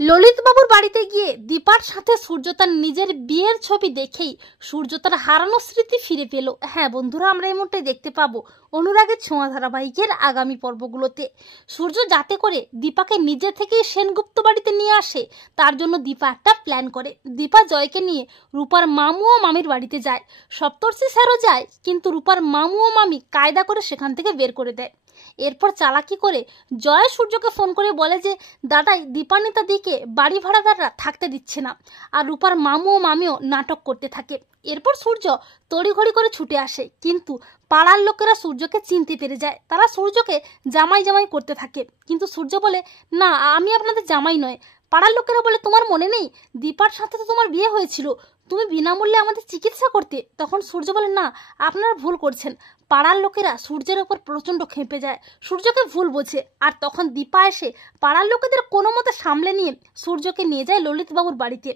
ললিত বাবুর বাড়িতে গিয়ে দীপার সাথে সূর্য তার নিজের বিয়ের ছবি দেখেই সূর্য তার হারানো স্মৃতি ফিরে পেল। হ্যাঁ বন্ধুরা, আমরা এই মুহূর্তে দেখতে পাবো অনুরাগের ছোঁয়া ধারাবাহিকের আগামী পর্বগুলোতে সূর্য যাতে করে দীপাকে নিজে থেকেই সেনগুপ্ত বাড়িতে নিয়ে আসে, তার জন্য দীপা একটা প্ল্যান করে। দীপা জয়কে নিয়ে রূপার মামু ও মামির বাড়িতে যায়। সপ্তর্ষি স্যারও যায়, কিন্তু রূপার মামু ও মামি কায়দা করে সেখান থেকে বের করে দেয়। এরপর চালাকি করে জয় সূর্যকে ফোন করে বলে যে দাদাই দীপানিতাদিকে বাড়ি ভাড়াদাররা থাকতে দিচ্ছে না, আর রূপার মামু ও মামিও নাটক করতে থাকে। এরপর সূর্য তড়িঘড়ি করে ছুটে আসে, কিন্তু পাড়ার লোকেরা সূর্যকে চিনতে পেরে যায়। তারা সূর্যকে জামাই জামাই করতে থাকে, কিন্তু সূর্য বলে না, আমি আপনাদের জামাই নয়। পাড়ার লোকেরা বলে তোমার মনে নেই দীপার সাথে তো তোমার বিয়ে হয়েছিল, তুমি বিনামূল্যে আমাদের চিকিৎসা করতে। তখন সূর্য বলে না, আপনারা ভুল করছেন। পাড়ার লোকেরা সূর্যের ওপর প্রচণ্ড খেপে যায়, সূর্যকে ভুল বোঝে। আর তখন দীপা এসে পাড়ার লোকেদের কোনো মতে সামলে নিয়ে সূর্যকে নিয়ে যায় ললিতবাবুর বাড়িতে।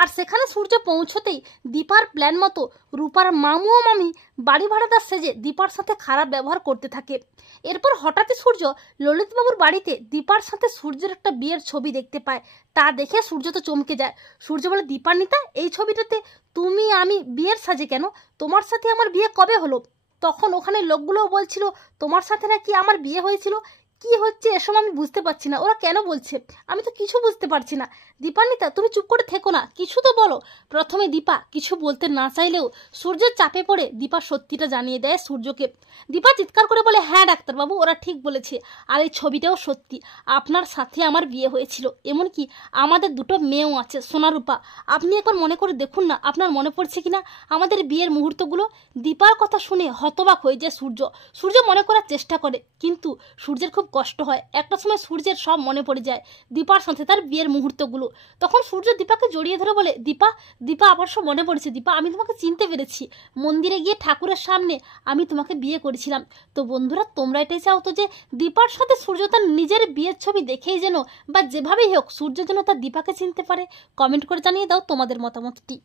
আর সেখানে সূর্য পৌঁছতেই দীপার প্ল্যান মতো রূপার মামু ও মামি বাড়ি ভাড়াদার সেজে দীপার সাথে খারাপ ব্যবহার করতে থাকে। এরপর হঠাৎই সূর্য ললিতবাবুর বাড়িতে দীপার সাথে সূর্যের একটা বিয়ের ছবি দেখতে পায়। তা দেখে সূর্য তো চমকে যায়। সূর্য বলে দীপান্বিতা, এই ছবিটাতে তুমি আমি বিয়ের সাজে কেন? তোমার সাথে আমার বিয়ে কবে হলো? তখন ওখানে লোকগুলোও বলছিল তোমার সাথে নাকি আমার বিয়ে হয়েছিল। কি হচ্ছে এসব আমি বুঝতে পারছি না, ওরা কেন বলছে আমি তো কিছু বুঝতে পারছি না। দীপান্বিতা, তুমি চুপ করে থেকো না, কিছু তো বলো। প্রথমে দীপা কিছু বলতে না চাইলেও সূর্যের চাপে পড়ে দীপা সত্যিটা জানিয়ে দেয় সূর্যকে। দীপা চিৎকার করে বলে হ্যাঁ ডাক্তারবাবু, ওরা ঠিক বলেছে, আর এই ছবিটাও সত্যি। আপনার সাথে আমার বিয়ে হয়েছিল, এমনকি আমাদের দুটো মেয়েও আছে, সোনারূপা। আপনি একবার মনে করে দেখুন না, আপনার মনে পড়ছে কিনা আমাদের বিয়ের মুহূর্তগুলো। দীপার কথা শুনে হতবাক হয়ে যায় সূর্য। সূর্য মনে করার চেষ্টা করে, কিন্তু সূর্যের খুব কষ্ট হয়। একটা সময় সূর্যের সব মনে পড়ে যায়, দীপার সাথে তার বিয়ের মুহূর্তগুলো। তখন সূর্য দীপাকে জড়িয়ে ধরে বলে দীপা দীপা, আবার সব মনে পড়েছে। দীপা, আমি তোমাকে চিনতে পেরেছি, মন্দিরে গিয়ে ঠাকুরের সামনে আমি তোমাকে বিয়ে করেছিলাম। তো বন্ধুরা, তোমরা এটাই চাও তো যে দীপার সাথে সূর্য তার নিজের বিয়ের ছবি দেখেই যেন বা যেভাবেই হোক সূর্য যেন তার দীপাকে চিনতে পারে? কমেন্ট করে জানিয়ে দাও তোমাদের মতামতটি।